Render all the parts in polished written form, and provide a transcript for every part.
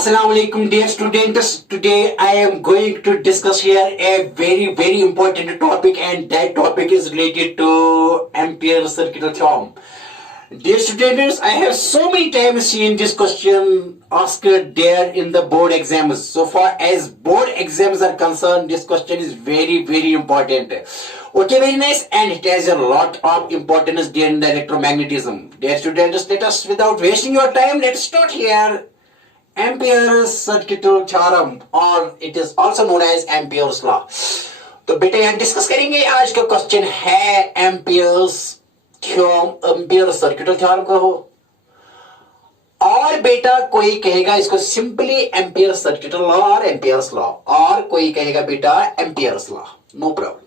Assalamu alaikum dear students. Today I am going to discuss here a very important topic, and that topic is related to Ampere circuital theorem. Dear students, I have so many times seen this question asked there in the board exams. So far as board exams are concerned, this question is very important. Okay, very nice, and it has a lot of importance during the electromagnetism. Dear students, let us, without wasting your time, let's start here. Ampere's circuital theorem, or it is also known as Ampere's law. तो बेटा यहाँ discuss करेंगे। आज का question है Ampere's theorem, Ampere circuital theorem का हो, और बेटा कोई कहेगा इसको सिंपली एम्पियर सर्किटल लॉ और एम्पियर्स लॉ, और कोई कहेगा बेटा Ampere's law, no problem.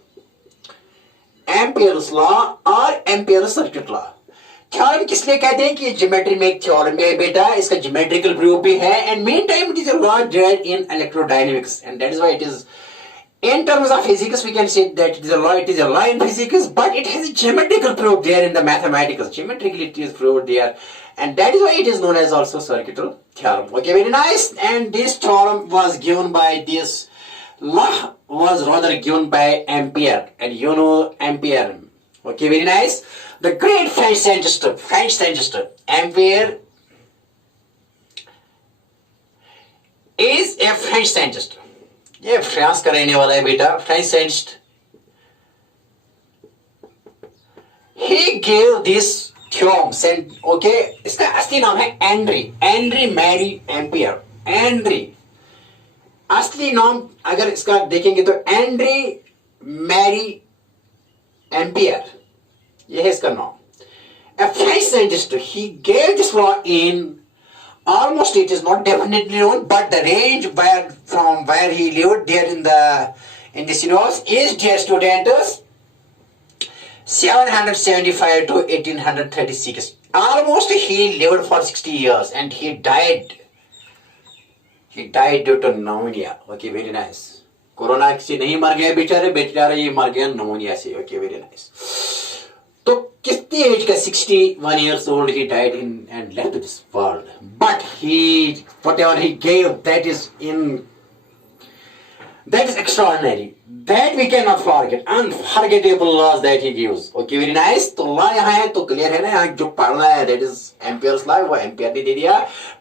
Ampere's law और एम्पियर सर्किट लॉ थ्योरम किस लिए कहते हैं कि ज्योमेट्री में एक थ्योरम है बेटा, इसका ज्योमेट्रिकल प्रूफ भी है, and main time it is a law derived in electrodynamics, and that is why it is in terms of physics we can say that it is a law in physics, but it has a geometrical proof there in the mathematics. Geometrically it is proved there, and that is why it is known as also circuital theorem. Okay, very nice. And this theorem was given by this law was rather given by Ampere, and you know Ampere. Okay, very nice. The great French scientist Ampere is a French scientist. ये France का रहने वाला है बेटा, French scientist. He give this theorem, okay, इसका असली नाम है एंड्री मैरी एम्पियर। एंड्री असली नाम अगर इसका देखेंगे तो एंड्री मैरी एम्पियर, यह है इसका नाम। A French scientist, he gave this law in almost, it is not definitely known, but the range from where he lived there in the universe is, dear students, 775 to 1836. Almost he lived for 60 years, and he died due to pneumonia. Okay, very nice. Corona से नहीं मर गया बेचारे, ये मर गया pneumonia से. Okay, very nice. तो कितनी एज का 61 years old he died in and left this world, but whatever he gave, that is extraordinary, that we cannot forget, unforgettable laws that he gives. Okay, very nice. तो law यहाँ है तो clear है ना, यहाँ जो पढ़ना है that is Ampere's law, वो एम्पियर ने दे दिया।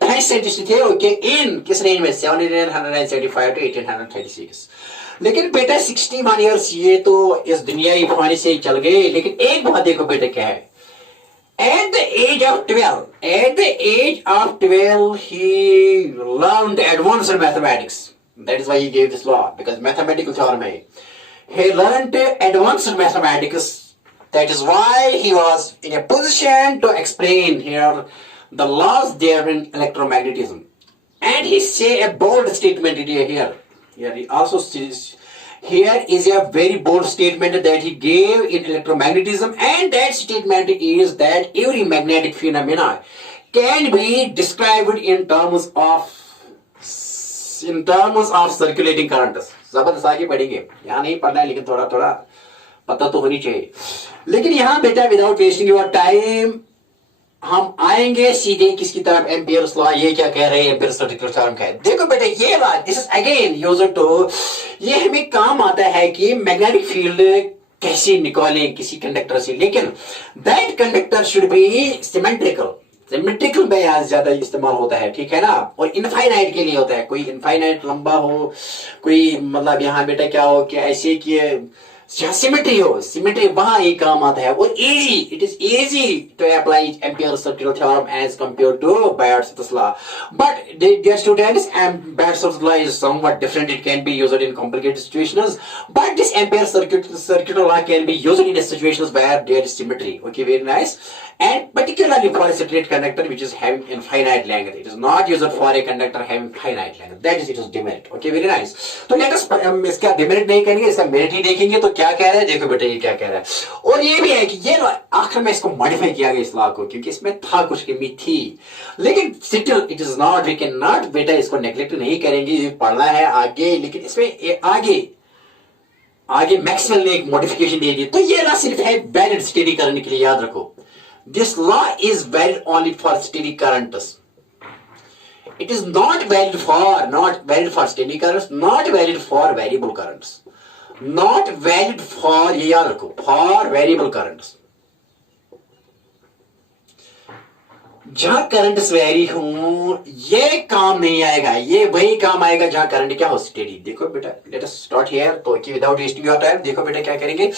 फ्रेंच साइंटिस्ट थे, ओके, इन किस रेंज में 1775 to 1836। लेकिन बेटा 61 years ये तो इस दुनिया की फानी से ही चल गए, लेकिन एक बात देखो बेटा क्या है, at the age of 12 he learned advanced mathematics. That is why he gave this law, because mathematical theorem है. He learned advanced mathematics. That is why he was in a position to explain here the laws there in electromagnetism. And he say a bold statement here. Here he also says, here is a very bold statement that he gave in electromagnetism, and that statement is that every magnetic phenomena can be described in terms of circulating currents. जबरदस्त आगे पढ़ेंगे, यहाँ नहीं पढ़ना है लेकिन थोड़ा पता तो होनी चाहिए। लेकिन यहाँ बेटा विदाउट वेस्टिंग योर टाइम हम आएंगे सीधे किसकी तरफ, एम्पियर्स लॉ। ये क्या कह रहे हैं, एम्पियर सर्किटल थ्योरम का है। देखो बेटा ये law, this is again used to, ये हमें काम आता है कि मैग्नेटिक फील्ड कैसे निकालें किसी कंडक्टर से, लेकिन that conductor should be symmetrical में यहाँ ज्यादा इस्तेमाल होता है, ठीक है ना, और इनफाइनाइट के लिए होता है, कोई इनफाइनाइट लंबा हो, कोई मतलब यहाँ बेटा क्या हो कि ऐसे कि सिमेट्री वहां ये काम आता है, और it is easy to apply Ampere's circuital theorem as compared to Bayes-Stokes law. But dear students, Bayes-Stokes law is somewhat different. It can be used in complicated situations, but this Ampere's circuital law can be used in situations where there is symmetry. Okay, very nice. And particularly for a straight conductor which is having infinite length, it is not used for a conductor having finite length. That is it is demerit. Okay, very nice. तो let us इसका demerit नहीं करेंगे, इसका merit ही देखेंगे। तो क्या कह रहा है, देखो बेटा ये क्या कह रहा है, और ये भी है कि ये आखिर में इसको मॉडिफाई किया गया इस लॉ को, क्योंकि इसमें था कुछ कमी थी, लेकिन still it is not, we cannot बेटा इसको नेग्लेक्ट नहीं करेंगे, पढ़ना है आगे, लेकिन इसमें आगे मैक्सवेल ने एक मॉडिफिकेशन दे दी। तो ये लॉ सिर्फ है वैलिड स्टडी करने के लिए, याद रखो। This law is valid only for steady currents. It is not valid for steady currents, not valid for variable currents, not valid for, ये याद रखो, for variable currents. जहां करंट्स वेरी हों ये काम नहीं आएगा, ये वही काम आएगा जहां करंट क्या हो, स्टेडी. देखो बेटा, लेट अस स्टार्ट हियर. तो विदाउट वेस्टिंग योर टाइम देखो बेटा क्या करेंगे.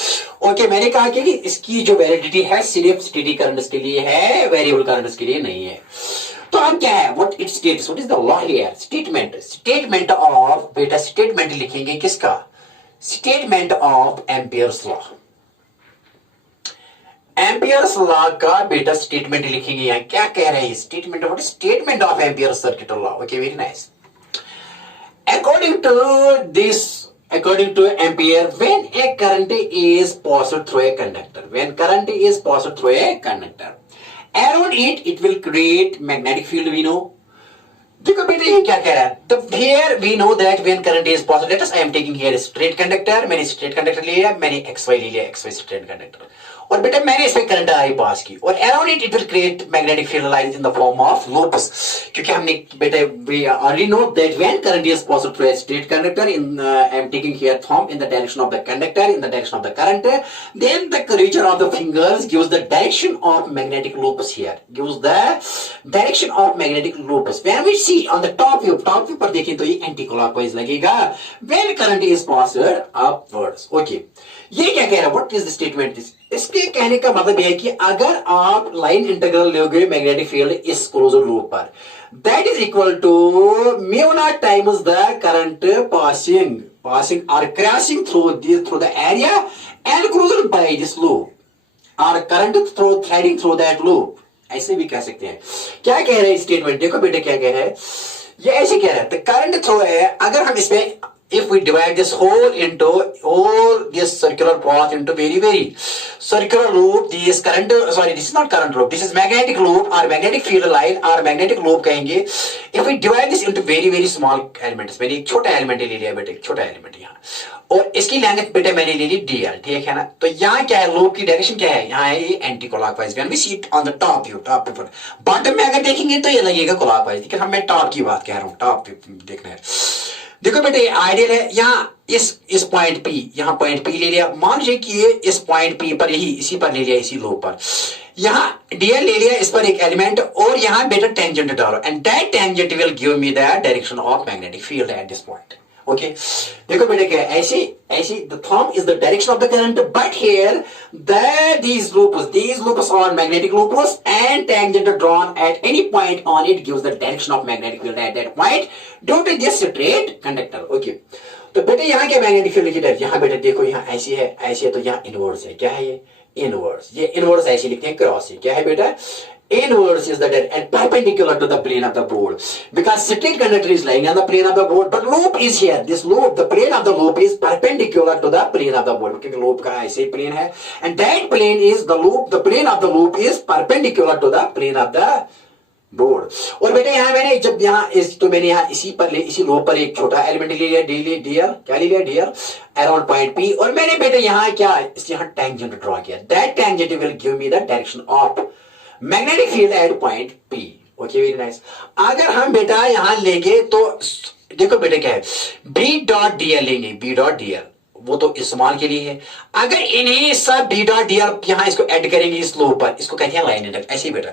ओके, मैंने कहा कि इसकी जो वैलिडिटी है सिर्फ स्टेडी करंट्स के लिए है, वेरिएबल करंट्स के लिए नहीं है. तो हम क्या है, what it states, what is the law here, statement of, बेटा स्टेटमेंट लिखेंगे किसका, statement of Ampere's law. Ampere's law का बेटा स्टेटमेंट लिखेंगे. यहां क्या कह रहे हैं, statement of, statement of amperes circuit law. Okay, very nice. According to ampere, when a current is passed through a conductor, around it will create magnetic field. We know. देखो बेटा ये क्या कह रहा है, तो here we know that when current is passed, let us I am taking here a straight conductor. मैंने straight conductor ले लिया, मैंने XY ले लिया, XY straight conductor. और बेटा मैंने इसमें करंट आई पास की, और around it will create magnetic field lines in the form of loops. क्योंकि हमने बेटा we already know that when current is passed through a straight conductor, in I am taking here form in the direction of the conductor, in the direction of the current, then the curvature of the fingers gives the direction of magnetic loops. Here gives the direction of magnetic loops. When we C on the top view पर देखें तो ये anti clockwise लगेगा when current is passed upwards. Okay, ये क्या कह रहा है, व्हाट इज द स्टेटमेंट. इसके कहने का मतलब यह है कि अगर आप लाइन इंटीग्रल लोगे मैग्नेटिक फील्ड इस क्लोज्ड लूप पर, that is equal to mu naught times the current passing और crossing through the area enclosed by this loop और current threading through that loop. ऐसे भी कह सकते हैं. क्या कह रहे हैं स्टेटमेंट, देखो बेटे क्या कह रहा है, ये ऐसे कह रहा है, करंट थ्रो है. अगर हम इसमें if we divide this whole this circular path into very circular loop, this is not current loop, this is magnetic loop or magnetic field line or magnetic loop कहेंगे. if we divide this into very small elements, मैंने एक छोटा element ले लिया बेटे, एक छोटा element यहाँ, और इसकी लेंथ बेटे मैंने ले ली dl, ठीक है ना. तो यहाँ क्या है, लूप की डायरेक्शन क्या है, यहाँ है ये anti clockwise. When we see it on the top view, पर बॉटम में अगर देखेंगे तो ये लगेगा क्लॉकवाइज, लेकिन हम मैं टॉप की बात कह रहा हूँ, टॉप देखना है. देखो बेटे आइडियल है, यहाँ इस पॉइंट P, यहाँ पॉइंट P ले लिया. मान लीजिए कि ये इस पॉइंट P पर इसी पर ले लिया, इसी लो पर, यहाँ dl ले लिया, इस पर एक एलिमेंट, और यहाँ बेटा टेंजेंट डालो, and that tangent will give me the direction of magnetic field at this point. Okay, देखो बेटा क्या है, ऐसे the thumb is the direction of the current, but here these loops are magnetic loops and tangent drawn at any point on it gives the direction of magnetic field at that point due to this straight conductor. Okay, तो बेटा यहाँ क्या magnetic field की direction, यहाँ बेटा देखो यहाँ ऐसी है, तो यहाँ इनवर्स है. क्या है ये, इनवर्स. ये इनवर्स ऐसे लिखते हैं, क्रॉस है. क्या है बेटा, inverse is the dead and perpendicular to the plane of the board, because straight conductor is lying on the plane of the board, but loop is here. This loop, the plane of the loop is perpendicular to the plane of the board, क्योंकि loop का ऐसे ही plane है, and that plane is the loop, the plane of the loop is perpendicular to the plane of the board. और बेटा यहाँ मैंने जब यहाँ तो मैंने यहाँ इसी लोप पर एक छोटा एलिमेंट ले लिया, dl, क्या ले लिया, dl अराउंड पॉइंट P, और मैंने बेटा यहाँ क्या, यहाँ टेंजेंट ड्रॉ किया. That tangent will give me the direction of magnetic field at point P. Okay, very nice. अगर हम बेटा यहां लेंगे तो देखो बेटा क्या है, B.dl लेंगे, B.dl, वो तो इस्तेमाल के लिए है. अगर इन्हें सब B.dl यहां इसको ऐड करेंगे इस लो पर, इसको कहते हैं लाइन इंटीग्रल. ऐसे ही बेटा,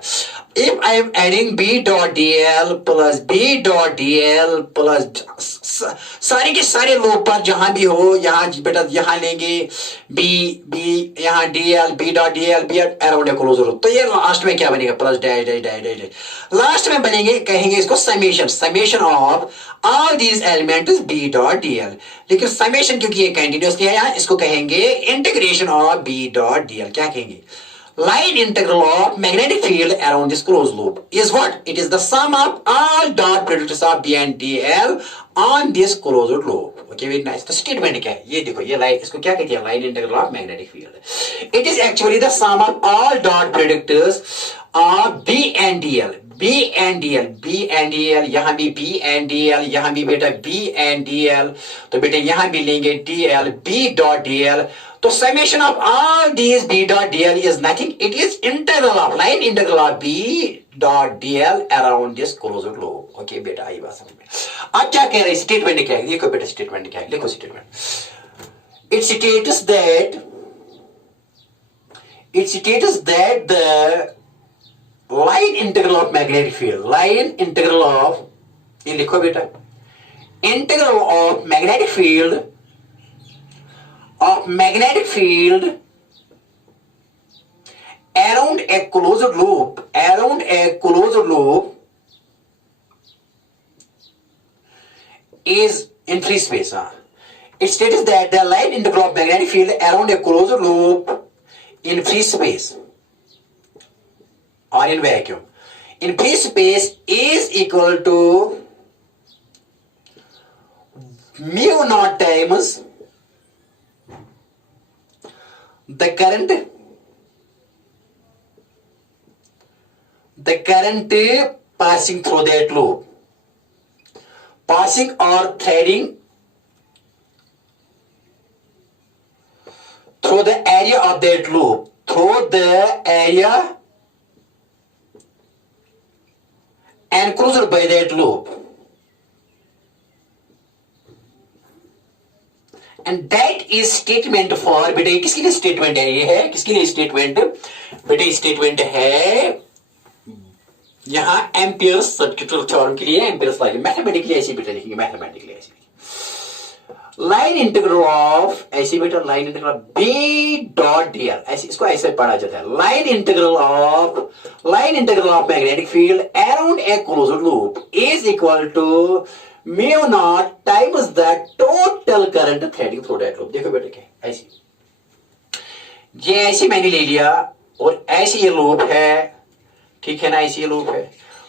if I am adding B.dl plus सारे के सारे लो पर जहां भी हो, यहां बेटा यहां लेंगे B यहां dl, B.dl around A closure, तो ये लास्ट में क्या बनेगा, plus dash dash dash dash. Last में बनेंगे, कहेंगे इसको summation of all these elements B.dl. लेकिन समेशन क्योंकि ये कंटीन्यूअसली है यहाँ, इसको कहेंगे इंटीग्रेशन ऑफ B.dl. क्या कहेंगे, line integral of magnetic field around this closed loop is what? It is the sum of all dot products of B and dl on this closed loop. Okay, very nice. तो statement क्या है, ये देखो, ये line, इसको क्या कहते हैं, line integral of magnetic field. It is actually the sum of all dot products of B and dl. यहाँ भी B and dl, यहाँ भी बेटा B and dl, तो बेटा यहाँ भी लेंगे dl, B.dl. तो summation of all these b dot dl is nothing. It is integral of line integral of b dot dl around this closed loop. Okay बेटा आई बात समझ में. अब क्या कह रहे हैं स्टेटमेंट क्या है देखो बेटा स्टेटमेंट क्या है लिखो statement. It states that the line integral of magnetic field ये लिखो बेटा integral of magnetic field around a closed loop is in free space. It states that the line integral of magnetic field around a closed loop in free space or in vacuum in free space is equal to mu naught times the current passing through that loop, passing or threading through the area of that loop, through the area enclosed by that loop. And that is statement for बेटे किसके लिए statement है ये है किसके लिए statement बेटे statement है यहाँ एम्पियर्स सर्किटल थ्योरम के लिए एम्पियर्स लॉ मैथमेटिकली ऐसे बेटा लिखेंगे मैथमेटिकली ऐसे लाइन इंटीग्रल ऑफ ऐसे बेटा line integral B dot DL ऐसे इसको ऐसे पढ़ा जाता है line integral of magnetic field around a closed loop is equal to mu naught times the total current threading through that loop. देखो बेटा क्या ऐसी ये ऐसी मैंने ले लिया और ऐसी ये लूप है ठीक है ना ऐसी ये लूप है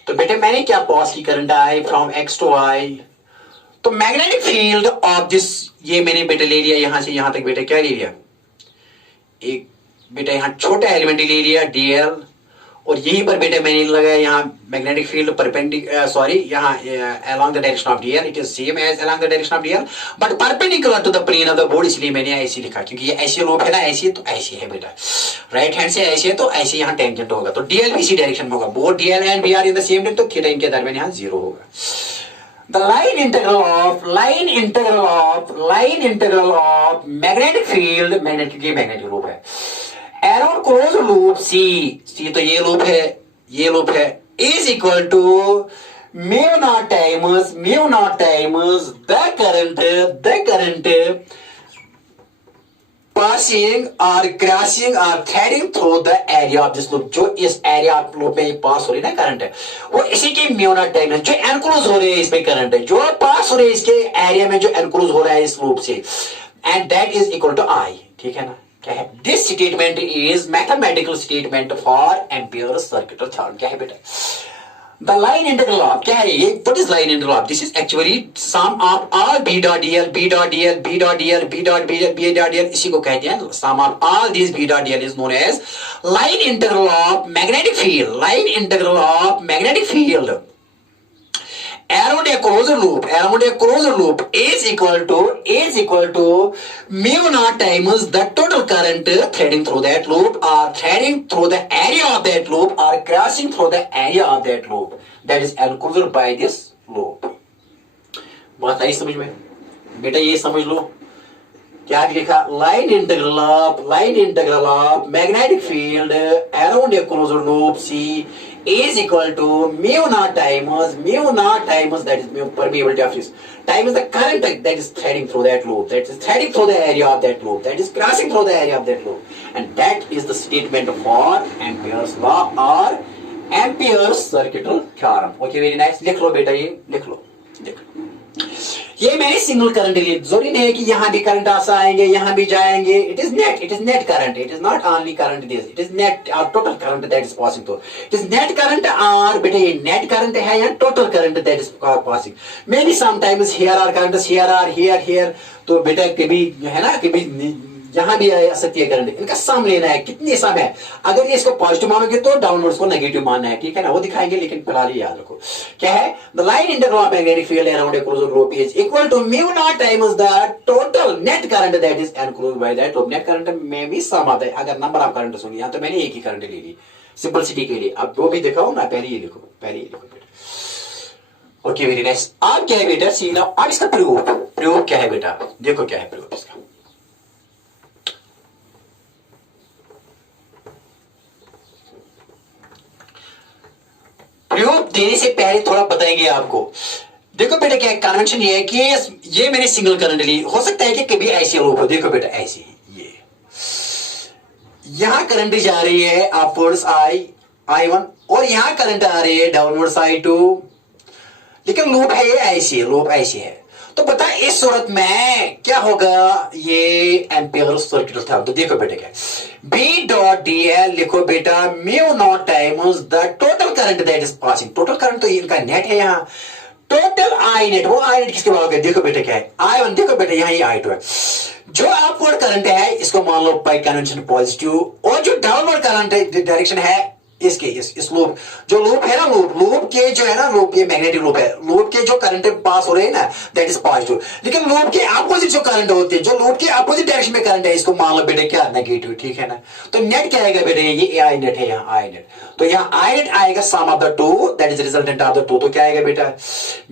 तो बेटे मैंने क्या पास की current I from x to y तो मैग्नेटिक फील्ड ऑफ दिस ये मैंने बेटे ले लिया यहां से यहां तक बेटे क्या ले लिया एक बेटा यहां छोटा एलिमेंट ले लिया dl और यहीं पर बेटे मैंने लगाया यहाँ मैग्नेटिक फील्ड परपेंडिकुलर यहाँ along the direction of dl it is same as along the direction of dl but perpendicular to the plane of the board इसलिए मैंने ऐसे लिखा क्योंकि ये ऐसे लूप है ना ऐसी तो ऐसी है बेटा राइट हैंड से ऐसे है तो ऐसे यहाँ टेंजेंट होगा तो dl भी इसी डायरेक्शन में होगा both dl and b are in the same direction तो थीटा इनके दरमियान यहाँ 0 होगा. The line integral of magnetic field magnetic loop है around closed loop C तो ये लूप है is equal to mu naught times the current passing or crossing or threading through the area of this loop जो इस area of loop में पास हो रही है ना करंट है वो इसी के mu naught times जो एनक्लोज हो रही है इसमें करंट है जो पास हो रही है इसके एरिया में जो एनक्लोज हो रहा है इस लूप से and that is equal to I ठीक है ना क्या है this statement is mathematical statement for Ampere's circuital theorem क्या है बेटा the line integral of क्या है ये what is line integral of this is actually sum of all b dot dl इसी को कहते हैं sum of all these b dot dl is known as line integral of magnetic field around a closed loop is equal to mu naught times the total current threading through that loop or threading through the area of that loop or crossing through the area of that loop that is enclosed by this loop. बात आई समझ में बेटा ये समझ लो क्या लिखा line integral of magnetic field around a closed loop C is equal to mu naught times that is mu permeability of this times the current that is threading through that loop that is threading through the area of that loop that is crossing through the area of that loop and that is the statement for Ampere's law or Ampere's circuital theorem. Okay very nice लिख लो बेटा ये लिख लो ये मैंने single current लिए जरूरी नहीं है कि यहाँ भी करंट आसा आएंगे यहाँ भी जाएंगे it is net current it is not only current this it is net or total current that is passing through it is net current or बेटा ये net current है या total current that is passing maybe sometimes here are currents here तो बेटा कभी है ना कभी यहां भी आ सकती है करंट, इनका सम लेना है, कितनी सम है। अगर ये इसको पॉजिटिव मानोगे तो डाउनवर्ड्स को नेगेटिव मानना है, ठीक है ना, वो दिखाएंगे, लेकिन फिलहाल याद रखो क्या है। The line integral of magnetic field around a closed loop is equal to mu naught times the total net current that is enclosed by that loop. Net current में भी सम आता है। अगर नंबर ऑफ करंट सुनिए, यहां तो मैंने एक ही करंट ले ली सिंपलिसिटी के लिए, अब वो भी दिखाओ ना, पहले ये लिखो, पहले ये लिखो। Okay very nice. अब क्या है बेटा, सी नाउ, अब इसका प्रयोग क्या है बेटा, देखो क्या है प्रयोग इसका। प्रयोग देने से पहले थोड़ा बताएंगे आपको। देखो बेटा क्या है, कन्वेंशन ये है कि ये मैंने सिंगल करंट ली, हो सकता है कि कभी ऐसी लूप हो। देखो बेटा ऐसी, ये यहां करंट जा रही है अपवर्ड्स I1 और यहां करंट आ रही है डाउनवर्ड्स I2, लेकिन लूप है ये ऐसी है, लूप ऐसी है। तो बता इस सूरत में क्या होगा, ये एम्पियर सर्किट था। तो देखो बेटा क्या B डॉट DL लिखो बेटा, mu naught times the total current that is passing. Total current तो इनका नेट है, यहाँ टोटल आई नेट, वो आई नेट किसके बराबर है, देखो बेटा क्या है I1, देखो बेटा यहाँ ये I2 है। जो अपवर्ड करंट है इसको मान लो बाय कन्वेंशन पॉजिटिव, और जो डाउनवर्ड करंट डायरेक्शन है इसके इस लूप, जो लूप है ना, लूप के जो है ना, लूप ये मैग्नेटिक लूप है, लूप के जो करंट पास हो रहे हैं ना दैट इज पॉजिटिव, लेकिन लूप के अपोजिट जो करंट होते हैं, जो लूप के अपोजिट डायरेक्शन में करंट है, इसको मान लो बेटे क्या, नेगेटिव, ठीक है ना। तो नेट क्या आएगा बेटे, ये आई नेट है, यहाँ आई नेट, तो यहाँ आई नेट आएगा sum of the two that is resultant of the two. तो क्या आएगा बेटा,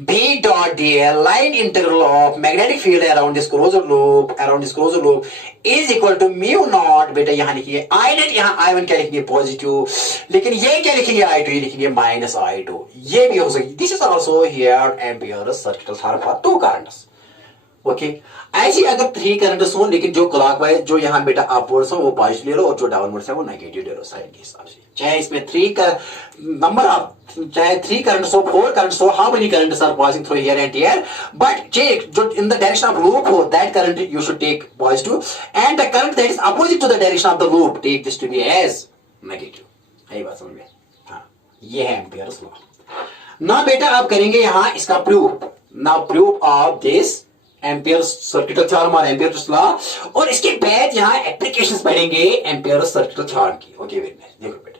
B dot D L line integral of magnetic field around this closed loop is equal to mu naught, बेटा यहाँ लिखिए आई नेट, यहाँ I1 क्या लिखेंगे पॉजिटिव, लेकिन ये क्या लिखेंगे I2, ये लिखेंगे माइनस I2, ये भी हो सकती। This is also here Ampere circuit for two currents. Okay, ऐसी अगर थ्री करंट्स हो, लेकिन जो क्लॉकवाइज जो यहाँ बेटा अपवर्ड्स हो वो पॉजिटिव ले लो, और जो डाउनवर्ड्स है वो नेगेटिव ले लो साइन के हिसाब से। चाहे इसमें थ्री का नंबर ऑफ, चाहे थ्री करंट्स हो, फोर करंट्स हो, how many currents are passing through here and here, but take जो in the direction of loop हो that current you should take positive, and the current that is opposite to the direction of the loop take this to be as negative. यही बात समझ में, हाँ ये है Ampere's law. ना बेटा आप करेंगे यहाँ इसका प्रूफ, ना proof of this ampere circuit theorem और एम्पियर लॉ, और इसके बाद यहाँ एप्लीकेशंस पढ़ेंगे एम्पियर सर्किट थ्योरम की। ओके देखो बेटा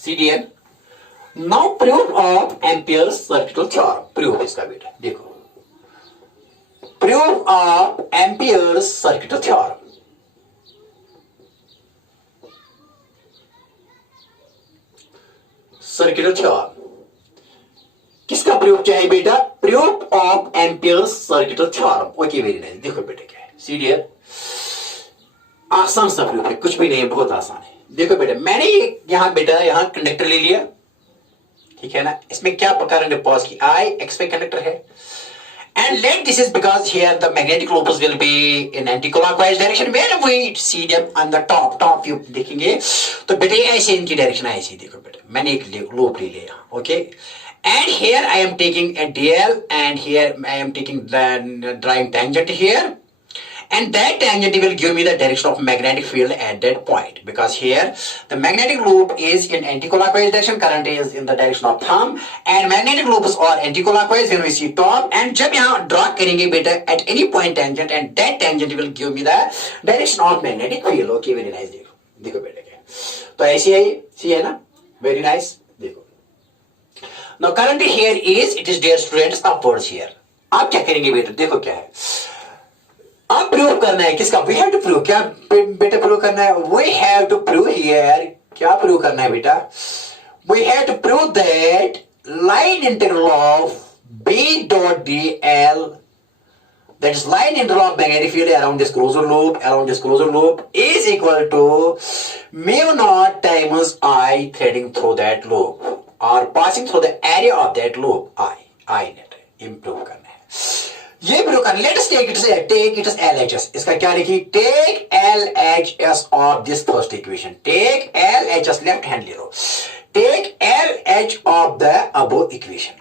CDN now proof of ampere circuit theorem, proof इसका बेटा देखो, proof of ampere circuit theorem. Circuit theorem किसका प्रूफ चाहिए बेटा, proof of ampere circuit theorem. Okay very nice, देखो बेटा क्या है CDN, आसान सा प्रूफ है, कुछ भी नहीं है, बहुत आसान है। देखो बेटा मैंने यहां बेटा यहाँ कंडक्टर ले लिया, ठीक है ना, इसमें क्या करंट पास की I एक्स पे कंडक्टर है, and let this is because here the magnetic locus will be in anti clockwise direction, where we see them on the top view देखेंगे तो बेटा ऐसे इनकी डायरेक्शन ऐसी। देखो बेटा मैंने एक लूप ले लिया, okay, and here I am taking a DL, and here I am taking the drawing tangent here, and that tangent will give me the direction of magnetic field at that point, because here the magnetic loop is in anti-clockwise direction, current is in the direction of thumb, and magnetic loops are anti-clockwise when we see top, and जब यहाँ draw करेंगे बेटा at any point tangent, and that tangent will give me the direction of magnetic field। okay very nice, देखो बेटा क्या तो ऐसी है, सी है ना, very nice। Now current here is, it is dear students upwards here। आप क्या करेंगे बेटा, देखो क्या है, आप प्रूव करना है किसका, we have to prove, क्या बेटा प्रूव करना है, we have to prove here, क्या प्रूव करना है बेटा, we have to prove that line integral of B dot DL, that is line integral of magnetic field around this closure loop is equal to mu naught times I threading through that loop or passing through the area of that loop I net improve करना है, ये prove करना। Let's take it as LHS, इसका क्या लिखी, take LHS of this first equation, take LHS left hand ले लो, take LH of the above equation,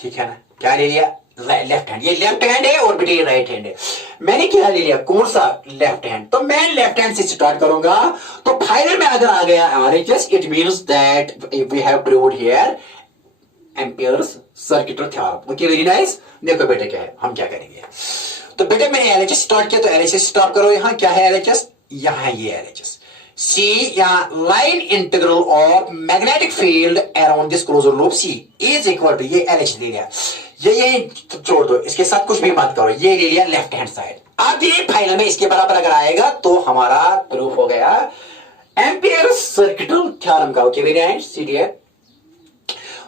ठीक है ना, क्या ले लिया लेफ्ट हैंड, ये लेफ्ट हैंड है और बेटे राइट हैंड है, मैंने क्या ले लिया कौन सा लेफ्ट हैंड, तो मैं लेफ्ट हैंड से स्टार्ट करूंगा, तो फाइनल में अगर आ गया RHS, it means that we have proved here Ampere's circuital theorem. Okay very nice. देखो बेटा क्या है, हम क्या करेंगे। तो बेटा मैंने एलएचएस स्टार्ट किया, तो एलएचएस स्टार्ट करो। यहां क्या है एलएचएस, यहां है ये एलएचएस सी, यहां line integral of magnetic field around this closure loop C is equal to, ये एलएचएस ले लिया, ये छोड़ दो, इसके साथ कुछ भी मत करो, ये ले लिया लेफ्ट हैंड साइड। अब ये फाइनल में इसके बराबर अगर आएगा तो हमारा प्रूफ हो गया एम्पियर सर्किटल थ्योरम का। Okay very nice, serious.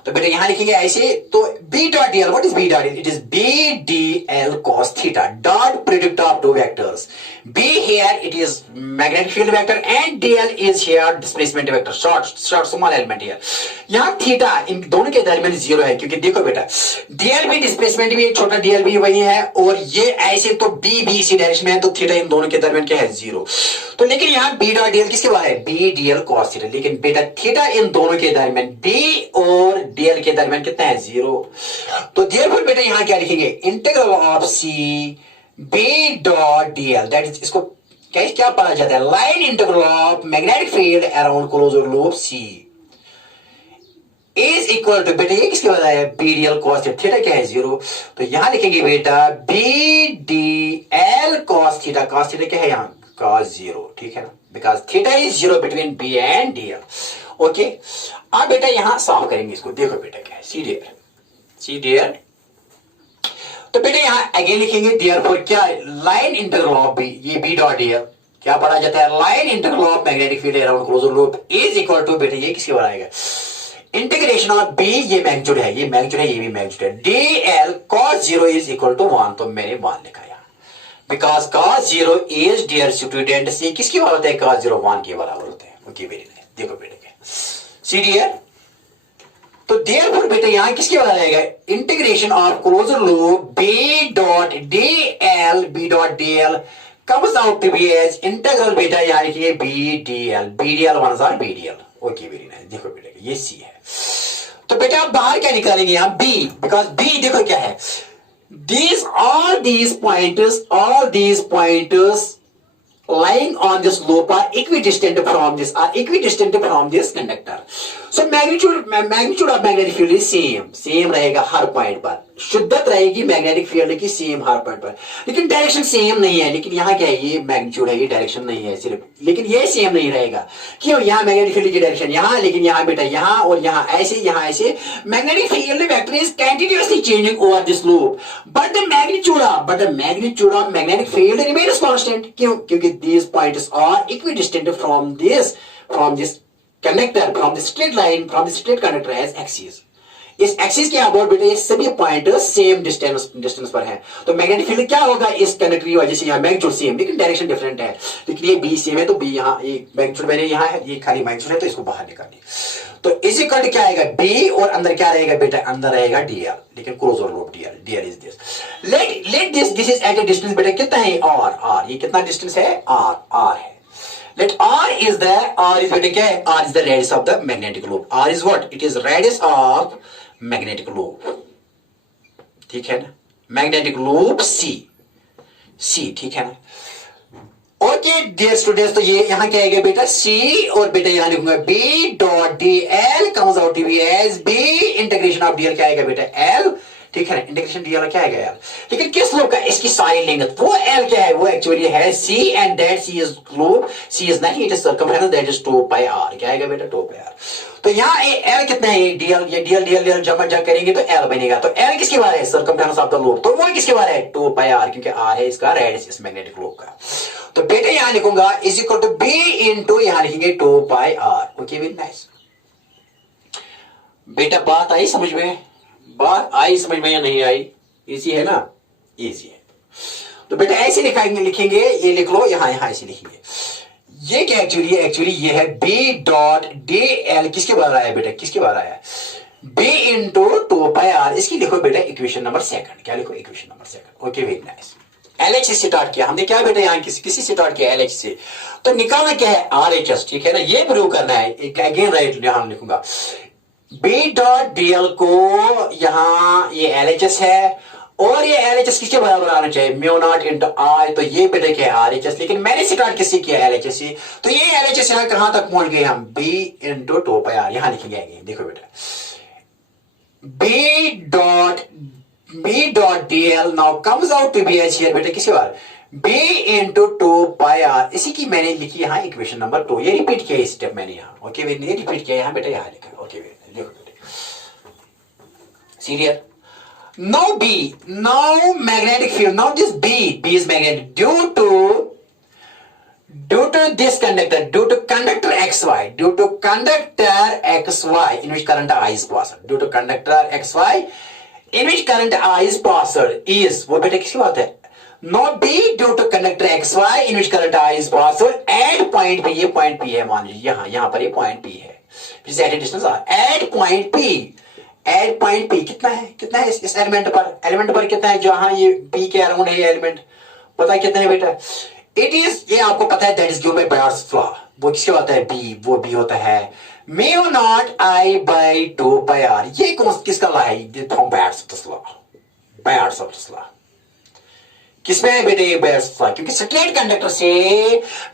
तो बेटा यहां लिखेंगे ऐसे, तो B dot D L, what is B dot L, it is B D L cos theta dot product of two vectors, B here it is magnetic field vector and D L is here displacement vector, short small element here. यहां theta इन दोनों के दरमियान zero है, क्योंकि देखो बेटा DL भी डिस्प्लेसमेंट भी छोटा डीएल भी वही है, और ये ऐसे तो बी बी इसी डायरेक्शन में है, तो थीटा इन दोनों के दरमियान क्या है, जीरो। तो लेकिन यहां बी डॉट डी एल किसके बारे है, B D L cos theta, लेकिन बेटा थीटा इन दोनों के दरमियान बी और डीएल के दरमियान कितना है, जीरो। तो देयरफॉर बेटा यहां क्या लिखेंगे, integral of C B dot DL, that is, इसको क्या पढ़ा जाता है, line integral of magnetic field around closure loop C is equal to, बेटा ये किसके बराबर है, B D L cos theta, theta क्या है, जीरो। तो यहां लिखेंगे बेटा B D L cos theta क्या है, यहां कॉस जीरो, ठीक है ना, because theta is zero between B and D L. Okay, अब बेटा यहां सॉल्व करेंगे इसको, देखो बेटा क्या है, सी डियर। तो बेटा यहां अगेन लिखेंगे देयरफॉर क्या, लाइन इंटीग्रल ऑफ बी, ये बी डॉट डी एल क्या पढ़ा जाता है, line integral of magnetic field around closure loop is equal to, बेटा ये किसके बराबर आएगा, इंटीग्रेशन ऑफ बी, ये मैग्नीट्यूड है, ये मैग्नीट्यूड है, ये भी मैग्नीट्यूड है, D L cos zero is equal to 1, तो मैंने 1 लिखा यहां, because cos zero is dear students, ये किसके बराबर होता है, कॉस जीरो 1 के बराबर होता है। ओके वेरी नाइस, देखो बेटा सी डियर। तो देयरफॉर बेटा यहां किसके बराबर आएगा, integration of closure loop B dot D L, B dot D L comes out to be as integral बेटा यहां लिखिए B D L one or B D L. Okay very nice, देखो बेटा ये सी है। तो बेटा आप बाहर क्या निकालेंगे, यहां बी, बिकॉज बी देखो क्या है, all these pointers lying on this loop are equidistant from this conductor. So magnitude of magnetic field is same रहेगा हर पॉइंट पर, शुद्धत रहेगी मैग्नेटिक फील्ड की सेम हर पॉइंट पर, लेकिन डायरेक्शन सेम नहीं है। लेकिन यहाँ क्या है, ये मैग्नीट्यूड है, ये डायरेक्शन नहीं है सिर्फ, लेकिन ये सेम नहीं रहेगा। क्यों, यहाँ मैग्नेटिक फील्ड की डायरेक्शन यहाँ, लेकिन यहाँ बेटा यहाँ और यहाँ ऐसे magnetic field vector is continuously changing over this loop, but the magnitude of magnetic field remains constant. क्यों, क्योंकि these points are equidistant from this conductor, from the straight line, from the straight conductor as axis. इस axis के about बेटा ये सभी point same distance पर हैं, तो मैग्नेटिक फील्ड क्या होगा इस कंडक्टर की वजह से, यहाँ मैग्नीट्यूड सेम लेकिन डायरेक्शन डिफरेंट है, लेकिन ये बी सेम है, तो बी यहाँ ये मैग्नीट्यूड मैंने यहाँ है, ये खाली मैग्नीट्यूड है, तो इसको बाहर निकालिए। तो इस इक्वल क्या आएगा, बी और अंदर क्या रहेगा बेटा, अंदर रहेगा डीएल, लेकिन closure loop DL is this. Let this is at a distance बेटा कितना है, आर, ये कितना डिस्टेंस है, आर है। Let R is बेटा क्या है, R is the radius of the magnetic loop. R is what? It is radius of magnetic loop. ठीक है ना, magnetic loop C, ठीक है ना। ओके डियर स्टूडेंट्स, तो ये यहाँ क्या आएगा बेटा C, और बेटा यहाँ लिखूंगा B dot DL comes out to be as B integration of DL क्या आएगा बेटा L, ठीक है ना, इंटीग्रेशन डीएल क्या है यार, लेकिन किस लूप का, इसकी सारी लेंथ, वो एल क्या है, वो एक्चुअली है C, and that C is loop, C is नहीं, it is circumference, that is 2 pi R, क्या आएगा बेटा 2 पाई आर। तो यहाँ एल कितना है, डीएल जमा करेंगे तो एल बनेगा, तो एल किसके बारे है, सर्कमफेरेंस ऑफ द लूप, तो वो किसके बारे है, 2 पाई आर, क्योंकि आर है इसका रेडियस इस मैग्नेटिक लूप का। तो बेटा यहाँ लिखूंगा is equal to B into यहाँ लिखेंगे 2 pi R. Okay very nice बेटा, बात आई समझ में, बात आई समझ में या नहीं आई, इजी है ना, इजी है। तो बेटा ऐसे लिखेंगे, ये लिख लो यहाँ ऐसे लिखेंगे, ये क्या एक्चुअली ये है बी डॉट डी एल, किसके बाहर आया बेटा, किसके बाहर आया, बी इंटू 2 पाई आर, इसकी लिखो बेटा इक्वेशन नंबर सेकंड, क्या लिखो equation number second. Okay very nice. LH से स्टार्ट किया हमने, क्या बेटा यहाँ किसी से स्टार्ट किया, एलएच से, तो निकालना क्या है, आरएचएस, ठीक है ना, ये प्रूव करना है। अगेन राइट यहां लिखूंगा बी डॉट डीएल को, यहां ये एलएचएस है, और ये एलएचएस किसके बराबर आना चाहिए, म्यू नॉट इंटू आई, तो ये बेटा क्या है आरएचएस, लेकिन मैंने स्टार्ट किससे किया, एलएचएस से, तो ये एलएचएस यहां कहां तक पहुंच गए हम, बी इंटू 2 पाई आर, यहां लिखेंगे। देखो बेटा B dot dl now comes out to be as here बेटा किसी बार b into 2 pi r, इसी की मैंने लिखी यहाँ इक्वेशन नंबर 2, ये रिपीट किया स्टेप मैंने यहाँ, ओके वेट, ये रिपीट किया यहाँ बेटा, यहाँ लिखा, ओके वेट, देखो बेटे serial. Now B, now magnetic field, now this B is magnetic due to this conductor, due to conductor XY, in which current I is passed, due to conductor XY in which current I is passed is, वो बेटा किसकी बात है, not B due to conductor XY in which current I is passed at point P, ये point P है मान लीजिए, यहाँ पर ये point P है, which is at a distance R, at point P कितना है इस एलिमेंट पर कितना है, जहां ये P के अराउंड है ये एलिमेंट, पता है कितना है बेटा, इट इज, ये आपको पता है, that is given by Biot's law, वो किसके होता है, बी, वो बी होता है mu naught I by 2 pi R, ये किसका लॉ है, फ्रॉम बायर्स लॉ, किसमें है बेटे ये बायर्स लॉ, क्योंकि सैटेलाइट कंडक्टर से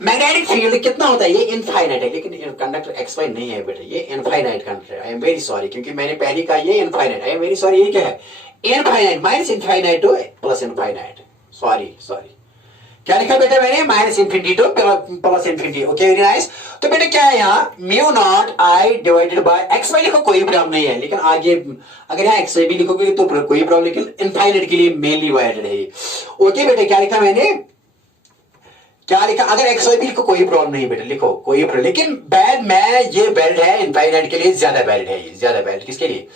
मैग्नेटिक फील्ड कितना होता है, ये इनफाइनाइट है, लेकिन कंडक्टर एक्स वाई नहीं है बेटे, ये infinite conductor, I am very sorry, क्योंकि मैंने पहले कहा ये infinite, I am very sorry, ये क्या है, infinite, minus infinite to plus infinite, sorry, क्या लिखा बेटा मैंने, minus infinity to plus infinity, okay very nice. तो बेटा क्या है यहाँ, mu naught I divided by X Y लिखो, कोई प्रॉब्लम नहीं है, लेकिन आगे अगर यहाँ एक्स वाई भी लिखोगे तो कोई प्रॉब्लम, लेकिन इनफाइनाइट के लिए मेनली डिवाइडेड है, ओके बेटा. क्या लिखा मैंने, अगर एक्स वाई भी लिखो कोई प्रॉब्लम नहीं बेटा, लिखो कोई प्रॉब्लम, लेकिन ये वैलिड है इनफाइनाइट के लिए, ज्यादा वैलिड है, ज्यादा वैलिड किसके लिए,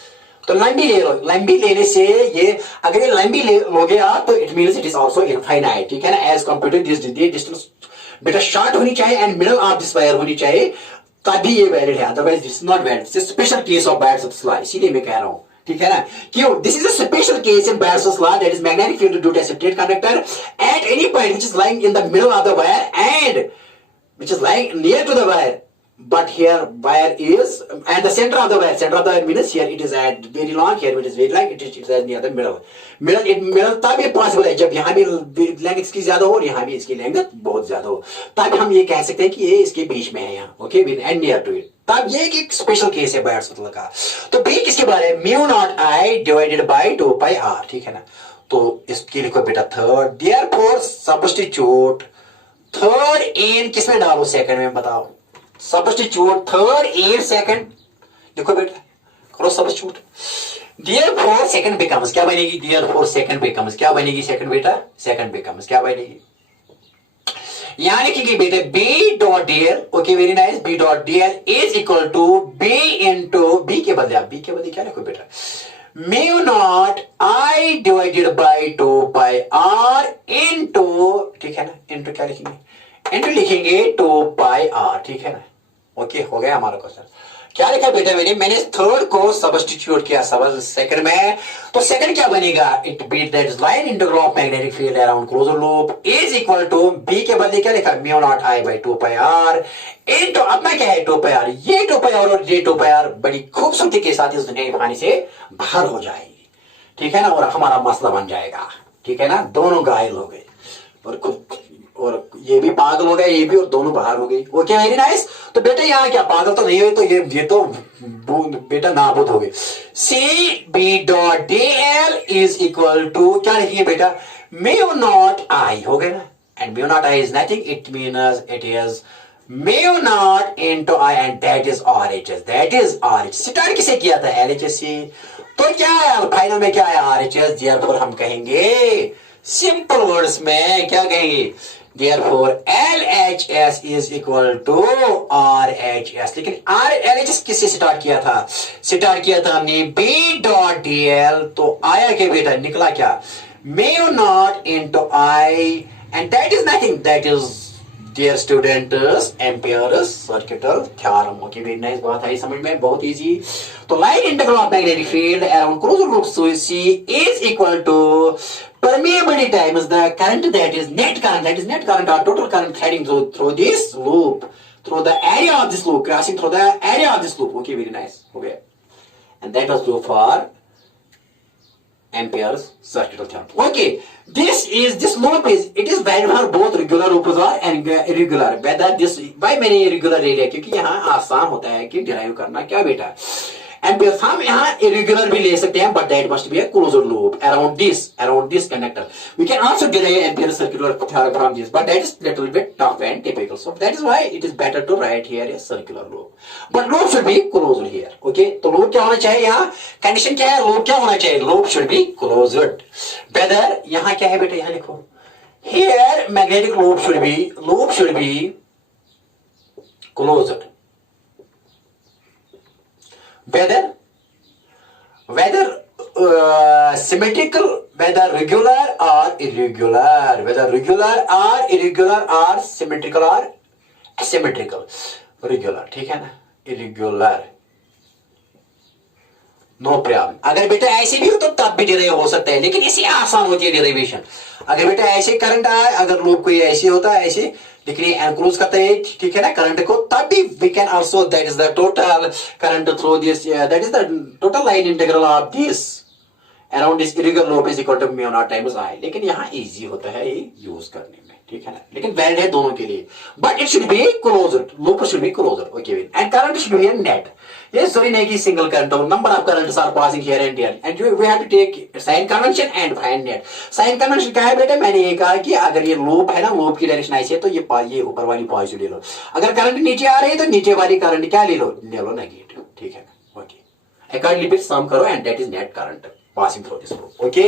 तो लंबी ले लो, लंबी लेने से ये, अगर ये लंबी लोगे आप तो it means it is also infinite, ठीक है ना, as compare to this distance बेटा शॉर्ट होनी चाहिए and middle of this wire होनी चाहिए, तभी ये वैलिड है, otherwise this is not valid, this is special case of Biot's law, इसीलिए मैं कह रहा हूं, ठीक है ना, क्यों, this is a special case in Biot's law, that is magnetic field due to satellite conductor at any point which is lying in the middle of the wire and which is lying near to the wire, but here wire is at the center of the wire means here it is at very long, here it is very long, it is near the middle तब ये possible है, जब यहाँ भी length इसकी ज्यादा हो और यहाँ भी इसकी लेंथ बहुत ज्यादा हो, तब हम ये कह सकते हैं कि ये इसके बीच में है यहाँ, okay, and near to it, तब ये एक स्पेशल केस है बायर्स लॉ का. तो बी किसके बारे में, mu naught I divided by 2 pi R, ठीक है ना, तो इसके लिखो बेटा third, therefore substitute third in किसमें डालो, सेकंड में बताओ, सब्स्टिट्यूट थर्ड इन सेकंड, देखो बेटा करो सब्स्टिट्यूट, देयरफॉर सेकंड बिकम्स, क्या बनेगी, देयरफॉर सेकंड बिकम्स, क्या बनेगी सेकंड बेटा, सेकंड बिकम्स क्या बनेगी, यहां लिखेंगे बेटा b dot dl, okay very nice, b dot dl is equal to b into b के बदले क्या लिखो बेटा, mu naught I divided by 2 pi r into, ठीक है ना, इनटू क्या लिखेंगे, इनटू लिखेंगे 2 पाई r, ठीक है ना, ओके हो गया हमारा क्वेश्चन. क्या लिखा बेटा मैंने थर्ड को सब्स्टिट्यूट किया सेकंड में, तो सेकंड क्या बनेगा, it beat that is line integral of magnetic field around closure loop is equal to b के बदले क्या लिखा, mu naught I by 2 pi r into अपना क्या है 2 पाई r, ये 2 पाई r और ये 2 पाई r बड़ी खूबसूरती के साथ इस दुनिया की पानी से बाहर हो जाएगी, ठीक है ना, और हमारा मसला बन जाएगा, ठीक है ना, दोनों घायल हो गए और ये भी पागल हो गया, ये भी, और दोनों बाहर हो गई, ओके वेरी नाइस. तो बेटा यहाँ क्या पागल तो नहीं हुए, तो ये तो बेटा नाबूद हो गए. C B dot D L is equal to क्या लिखेंगे बेटा, म्यू नॉट आई, हो गया ना, and mu naught I is nothing, it means it is mu naught into I and that is RHS, start किसे किया था, एलएचएस से, तो क्या है फाइनल में क्या है, आरएचएस, देयरफॉर हम कहेंगे सिंपल वर्ड्स में क्या कहेंगे, therefore LHS is equal to RHS, लेकिन LHS किससे स्टार्ट किया था हमने B डॉट DL, तो आया क्या बेटा, निकला क्या, mu naught into I and that is nothing, that is dear students Ampere's circuital theorem, okay very nice, बात आई समझ में, बहुत इजी. तो line integral of magnetic field around closure loop C is equal to permeability times the current, that is net current or total current heading through this loop, through the area of this loop, crossing through the area of this loop, okay very nice, okay, and that was true for Ampere's circuital theorem. Okay, this loop it is valid for both regular loops and irregular, whether this, why मैंने irregular ले लिया, क्योंकि यहाँ आसान होता है कि derive करना क्या बेटा, एम्पियर हम यहाँ इरेगुलर भी ले सकते हैं, but that must be a closed loop around this conductor. We can also derive ampere circular theorem from this, but that is little bit tough and typical, so that is why it is better to write here a circular loop, but loop should be closed here. Okay, तो loop क्या होना चाहिए यहाँ, condition क्या है, loop क्या होना चाहिए, loop should be closed. whether यहाँ क्या है बेटा, यहाँ लिखो, here magnetic loop should be closed. whether symmetrical, whether regular or irregular, or symmetrical or asymmetrical. Regular, ठीक है ना, irregular नो प्रॉब्लम. अगर बेटा ऐसे भी हो तो तब भी डिराइव हो सकता है, लेकिन इससे आसान होती है डिराइवेशन. अगर बेटा ऐसे करंट आए, अगर लूप कोई ऐसे होता है ऐसे, लेकिन ये एनक्लोज करता है, ठीक है ना, करंट को, तब भी we can also, that is the total current through this, that is the total line integral of this around this irregular loop is equal to mu naught times I. लेकिन यहाँ इजी होता है ये use करने में, ठीक है ना, लेकिन वैलिड है दोनों के लिए, but it should be closed, loop should be closed. Okay, and current should be net. ये जरूरी नहीं कि सिंगल करंट हो, number of currents are passing here and there, and we have to take sign convention and find net. Sign convention क्या है बेटा, मैंने ये कहा कि अगर ये लूप है ना, लूप की डायरेक्शन ऐसी है, तो ये ऊपर वाली पॉजिटिव ले लो. अगर करंट नीचे आ रही है तो नीचे वाली करंट क्या ले लो नेगेटिव, ठीक है. ओके, अकॉर्डिंगली फिर सम करो, and that is net current passing through this loop. Okay,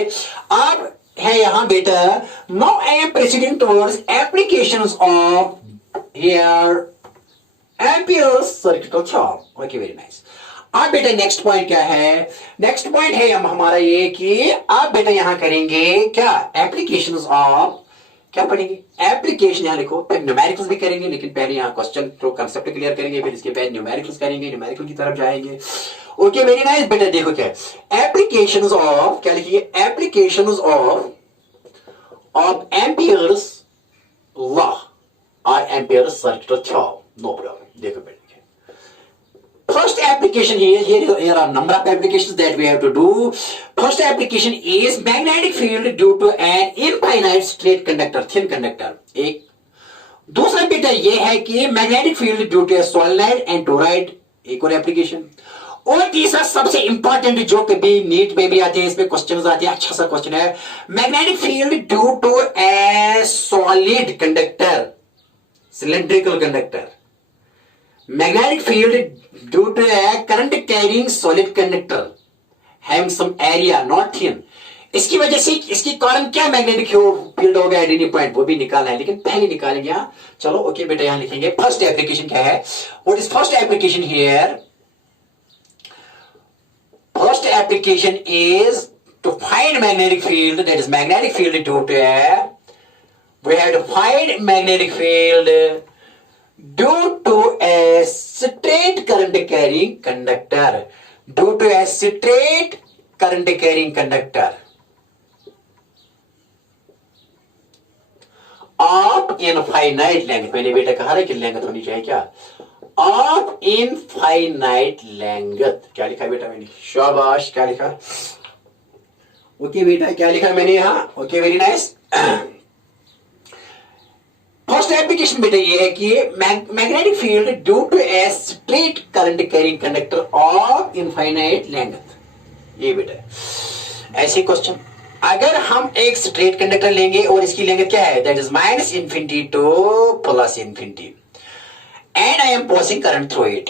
अब है यहाँ बेटा, now I am proceeding towards applications of here Ampere circuit theorem. Okay, very nice. अब बेटा नेक्स्ट पॉइंट क्या है, नेक्स्ट पॉइंट है हमारा ये कि आप बेटा यहां करेंगे क्या, एप्लीकेशंस ऑफ, क्या पढ़ेंगे, एप्लीकेशन. यहां लिखो, न्यूमेरिकल्स भी करेंगे, लेकिन पहले यहां क्वेश्चन तो कंसेप्ट क्लियर करेंगे, फिर इसके बाद न्यूमेरिकल्स करेंगे, न्यूमेरिकल की तरफ जाएंगे. ओके, वेरी नाइस बेटा. देखो क्या है, एप्लीकेशंस ऑफ, क्या लिखिए, एप्लीकेशंस ऑफ एम्पियर्स लॉ और Ampere circuit theorem. No problem. देखो बेटा, first application here are number of applications that we have to do. First application is magnetic field due to an infinite straight conductor, thin conductor. एक दूसरा बेटा ये है कि magnetic field due to a solenoid and toroid, एक और application. और तीसरा सबसे इंपॉर्टेंट जो कभी नीट में भी आते हैं, इसमें क्वेश्चंस आते हैं, अच्छा सा क्वेश्चन है, magnetic field due to a solid conductor, cylindrical conductor. magnetic field due to a current carrying solid conductor having some area not thin. इसकी वजह से इसकी कारण क्या मैग्नेटिक फील्ड हो गया एट एनी पॉइंट, वो भी निकालना है, लेकिन पहले निकालेंगे यहाँ. चलो ओके बेटा, यहां लिखेंगे फर्स्ट एप्लीकेशन क्या है. What is first application here, first application is to find magnetic field, that is magnetic field due to a, we have to find magnetic field due to a straight current carrying conductor, due to a straight current carrying conductor of infinite length. मैंने बेटा कहा है कि length होनी चाहिए क्या, of infinite length. क्या लिखा बेटा मैंने, शाबाश, क्या लिखा. ओके बेटा, क्या लिखा मैंने यहाँ. Okay, very nice. First application बेटा ये है कि magnetic field due to a straight current carrying conductor of infinite length. ये बेटा ऐसे क्वेश्चन, अगर हम एक स्ट्रेट कंडक्टर लेंगे और इसकी लेंथ क्या है, that is minus infinity two plus infinity, and I am passing current through it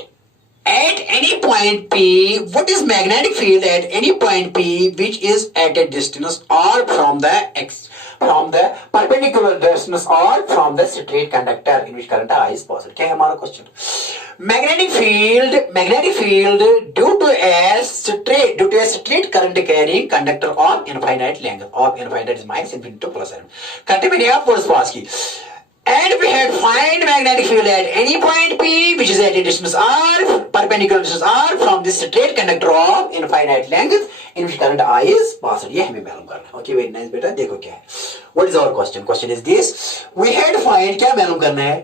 at any point P. What is magnetic field at any point P which is at a distance or from the perpendicular distance or from the straight conductor in which current I is possible. क्या है हमारा question, magnetic field due to a straight current carrying conductor of infinite length, of infinite is minus infinity to plus n. करते मैंने आप force pass की, and we had find magnetic field at any point P which is at a distance r, perpendicular distance r from this straight conductor of infinite length in which current I is passed. ये हमें मालूम करना है. Okay, very nice बेटा. देखो क्या है, what is our question, question is this, we had find, क्या मालूम करना है,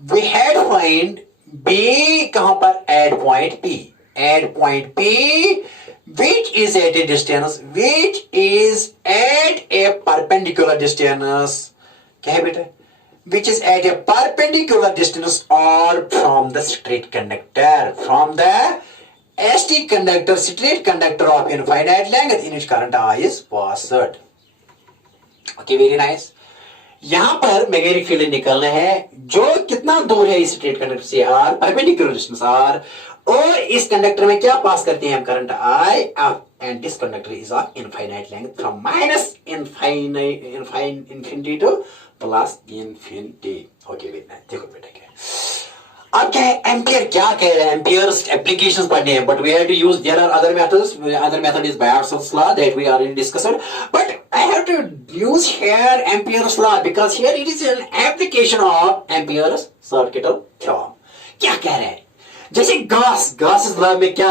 we had find B कहां पर, at point P which is at a distance, which is at a perpendicular distance. क्या है बेटा, which is at a perpendicular distance or from the straight conductor, from the ST conductor, straight conductor of infinite length in which current I is passed. Okay, very nice. यहां पर magnetic field निकलना है जो कितना दूर है इस straight conductor से R, परपेंडिकुलर डिस्टेंस R, और इस कंडक्टर में क्या पास करते हैं हम, current I, and this conductor is of infinite length from minus infinity two plus infinity. Okay बेटा, देखो बेटा क्या अब क्या है, एम्पियर क्या कह रहे हैं, एम्पियर्स एप्लीकेशंस पढ़ने हैं, but we have to use, there are other methods, other method is Biot's law that we already discussed, but I have to use here Ampere's law because here it is an application of Ampere's circuital theorem. क्या कह रहे हैं, जैसे गास law में क्या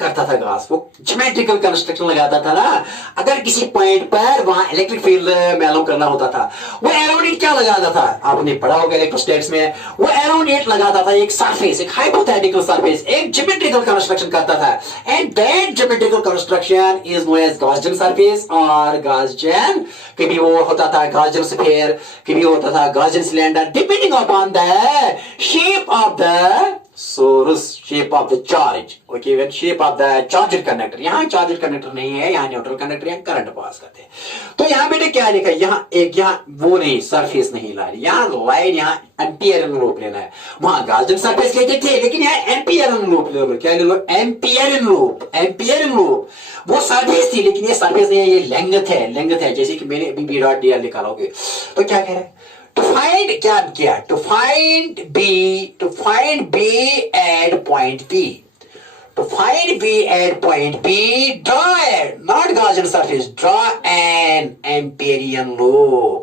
करता था गास, वो ज्योमेट्रिकल कंस्ट्रक्शन लगाता था ना. अगर किसी पॉइंट पर वहां इलेक्ट्रिक फील्ड मालूम करना होता था, वो अराउंड इट क्या लगाता था, आपने पढ़ा होगा इलेक्ट्रोस्टैटिक्स में, वो अराउंड इट लगाता था एक सरफेस, एक हाइपोथेटिकल सरफेस, एक ज्योमेट्रिकल कंस्ट्रक्शन करता था, and that geometrical construction is known as Gaussian surface और गॉसियन, कभी वो होता था गॉसियन स्फीयर, कभी होता था Gaussian cylinder, depending upon the shape of the source, shape of the charge. Okay, when shape of the charged conductor, यहाँ charged conductor नहीं है, यहाँ न्यूट्रल कंडक्टर, यहाँ करंट पास करते हैं. तो यहाँ बेटे क्या लिखा है, यहाँ एक, यहाँ वो नहीं, सरफेस नहीं ला रही, यहाँ लाइन, यहाँ एम्पियरन लूप लेना है. वहां गॉसियन सरफेस लेते थे, लेकिन यहाँ एम्पियरन लूप ले लो. क्या ले लो, एम्पियरन लूप. एम्पियरन लूप वो सरफेस थी, लेकिन ये सरफेस नहीं है, ये लेंथ है, लेंथ है. जैसे कि मैंने अभी बी डॉट डी एल निकालोगे तो क्या कह रहा है, to find क्या किया, to find B at point P, to find B at point P, draw it, not Gaussian surface, draw an Amperian loop,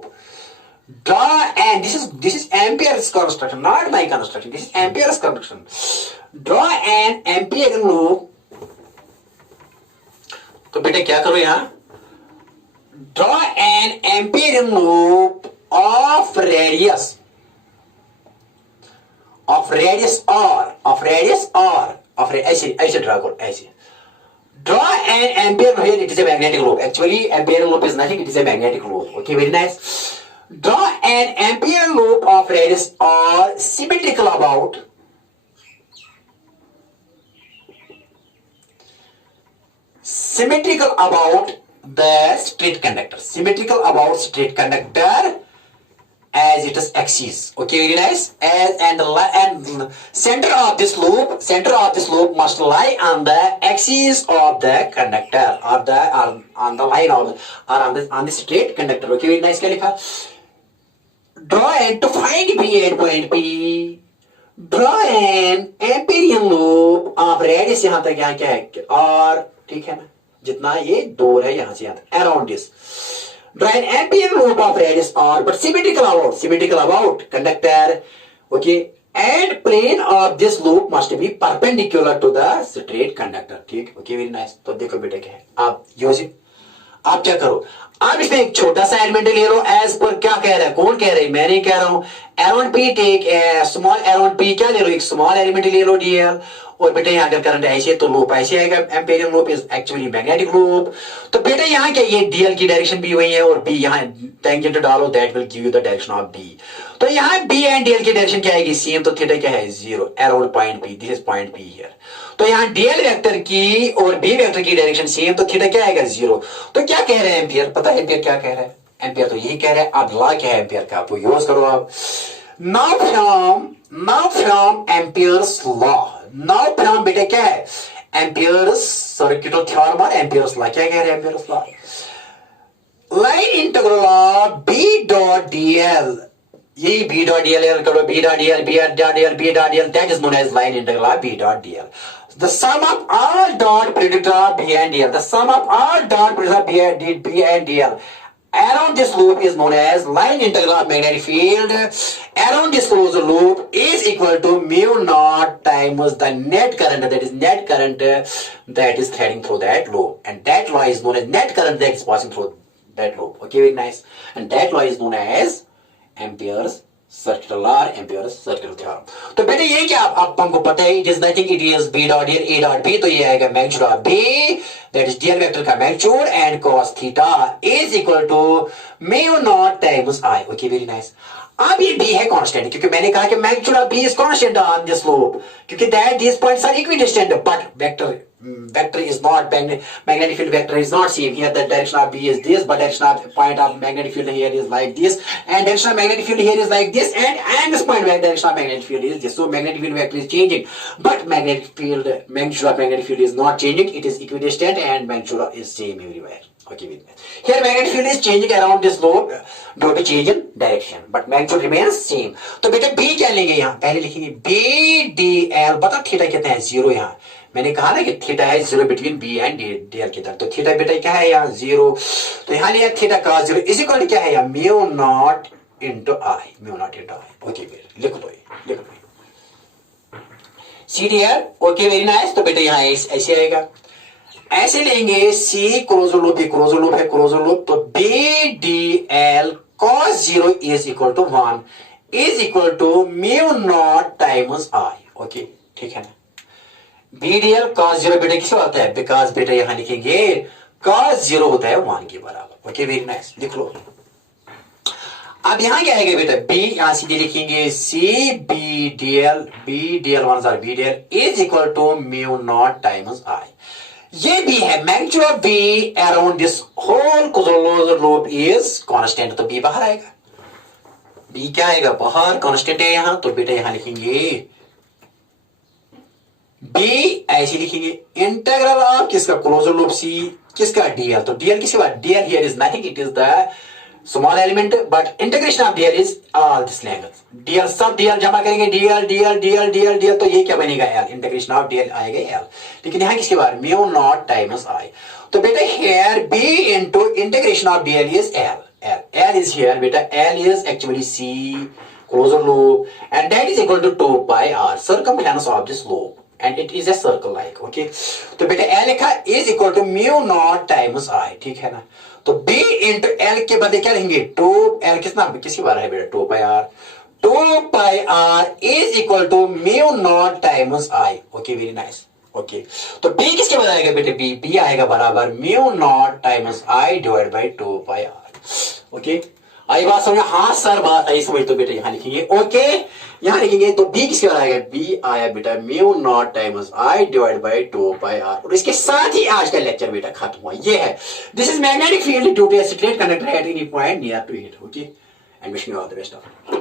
draw an, this is Ampere's construction, not my construction, this is Ampere's construction. Draw an Amperian loop. तो बेटे क्या करो यहाँ, draw an Amperian loop of radius ऐसे draw करो, ऐसे draw an ampere loop. Here it is a magnetic loop, actually ampere loop is nothing, it is a magnetic loop. Okay, very nice. Draw an ampere loop of radius or symmetrical about the straight conductor, symmetrical about straight conductor as it is axis. Okay, very nice. And center of this loop must lie on the axis of the conductor, or on the line of, or on the straight conductor. Okay, very nice. क्या लिखा, draw and to find B at point P, draw an Amperian loop of radius, यहाँ तक यहाँ क्या है, और ठीक है ना, जितना ये दूर है यहाँ से यहाँ तक, around this. Draw an Amperian loop of radius r, but symmetrical about conductor. Okay, and plane of this loop must be perpendicular to the straight conductor. ठीक, okay, very nice. तो देखो बेटे क्या है, आप यूज, आप क्या करो, आप इसमें एक छोटा सा एलिमेंट ले लो, एज पर क्या कह रहा है, कौन कह रहा है, मैं नहीं कह रहा हूं. Around P take small, around P क्या ले लो, एक स्मॉल एलिमेंट ले लो डीएल, और बेटे यहाँ अगर करंट ऐसे तो लूप ऐसे आएगा. Amperian loop is actually magnetic loop. तो बेटे यहाँ क्या, ये डीएल की डायरेक्शन भी वही है, और बी यहाँ टेंजेंट डालो, that will give you the direction of B. तो यहाँ बी एंड डीएल की डायरेक्शन क्या आएगी, सेम. तो थीटा क्या है, 0 around point P, this is point P here. तो यहाँ डीएल वेक्टर की और बी वेक्टर की डायरेक्शन सेम, तो थीटा क्या आएगा, 0. तो क्या कह रहे हैं एम्पियर, पता है एम्पियर क्या कह रहा है, एम्पियर तो यही कह रहा है. अब लॉ क्या है एम्पियर का, आपको यूज करो आप. Now from Ampere's law, now from बेटे क्या है, Ampere's circuital theorem और Ampere's law. क्या कह रहे हैं Ampere's law, line integral of B dot dl, यही B dot dl करो, B dot dl, that is known as line integral of B dot dl. The sum of all dot product of B and dl, the sum of all dot product of B and dl around this loop is known as line integral of magnetic field around this closed loop is equal to mu naught times the net current, that is net current that is threading through that loop, and that law is known as net current that is passing through that loop. Okay, very nice. And that law is known as Ampere's circuital law or Ampere's circuital theorem. तो बेटे ये क्या आप हमको पता है, it is nothing, it is B dot here, A dot B, तो ये आएगा magnitude of B that is DL vector का magnitude and cos theta is equal to mu naught times I. Okay very nice. अब ये b है constant, क्योंकि मैंने कहा कि magnitude of b is constant on this slope, क्योंकि that these points are equidistant, but vector is not magnetic field vector is not same here. The direction of b is this, but direction of point of magnetic field here is like this, and direction of magnetic field here is like this, and this point where direction of magnetic field is this. So magnetic field vector is changing, but magnetic field magnitude of magnetic field is not changing. It is equidistant and magnitude is same everywhere. Okay, here magnetic field is changing around this lobe due to change in direction, but magnitude remains same. तो बेटा b क्या लेंगे यहाँ, पहले लिखेंगे b dl, बता theta कितना है, 0। यहाँ मैंने कहा ना कि थीटा है 0 बिटवीन b एंड dl की तरफ, तो थीटा बेटा क्या है यहाँ 0, तो यहाँ लिया थीटा का 0 इज इक्वल टू क्या है यहाँ mu naught into I, mu naught into I. Okay लिख दो, लिख दो C D R. Okay very nice. तो बेटा यहाँ ऐसे आएगा, ऐसे लेंगे सी क्लोजर लूप, ये क्लोजर लूप है, क्लोजर लूप, तो B D L cos 0 is equal to 1 is equal to mu naught times I. Okay ठीक है ना। बी डी एल cos 0 बेटा किससे होता है, बिकॉज बेटा यहां लिखेंगे cos 0 होता है 1 के बराबर। ओके वेरी नाइस, लिख लो। अब यहां क्या आएगा बेटा, b यहां सीधे लिखेंगे C B D L 1 or B D L is equal to mu naught times I. ये भी है magnitude of B around this whole closure loop is constant, तो बी बाहर आएगा, बी क्या आएगा बाहर, कांस्टेंट है यहां, तो बेटा यहां लिखेंगे बी ऐसे लिखेंगे इंटीग्रल ऑफ किसका क्लोजर लूप सी, किसका डीएल, तो डीएल किसके बाद, DL here is nothing, it is the small element, but integration of DL is all this length, DL सब डीएल जमा करेंगे, DL DL DL DL DL, तो ये क्या बनेगा एल, इंटीग्रेशन ऑफ डीएल आएगा एल, लेकिन यहां किसके बाद म्यू नॉट टाइम्स आई, तो बेटा here B into integration of DL is L, L is here बेटा, L is actually C closure loop and that is equal to 2 pi R circumference of this loop and it is a circle like, okay, तो बेटा L लिखा is equal to mu naught times I, ठीक है ना। तो B into L के बदले क्या लेंगे 2L, किसना किसकी बार है बेटा 2 pi R, 2 pi R is equal to mu naught times I। okay very nice। okay तो B किसके बदले आएगा बेटे, B आएगा बराबर mu naught times I divided by 2 pi R। okay आई बात समझ, हाँ सर बात आई समझ, तो बेटा यहां लिखेंगे ओके, यहां लिखेंगे तो बी किसके बराबर आएगा, बी आया बेटा mu naught times I divide by 2 pi r. और इसके साथ ही आज का लेक्चर बेटा खत्म हुआ। ये है this is magnetic field due to a straight conductor at any point near to it. Okay and wishing you all the best of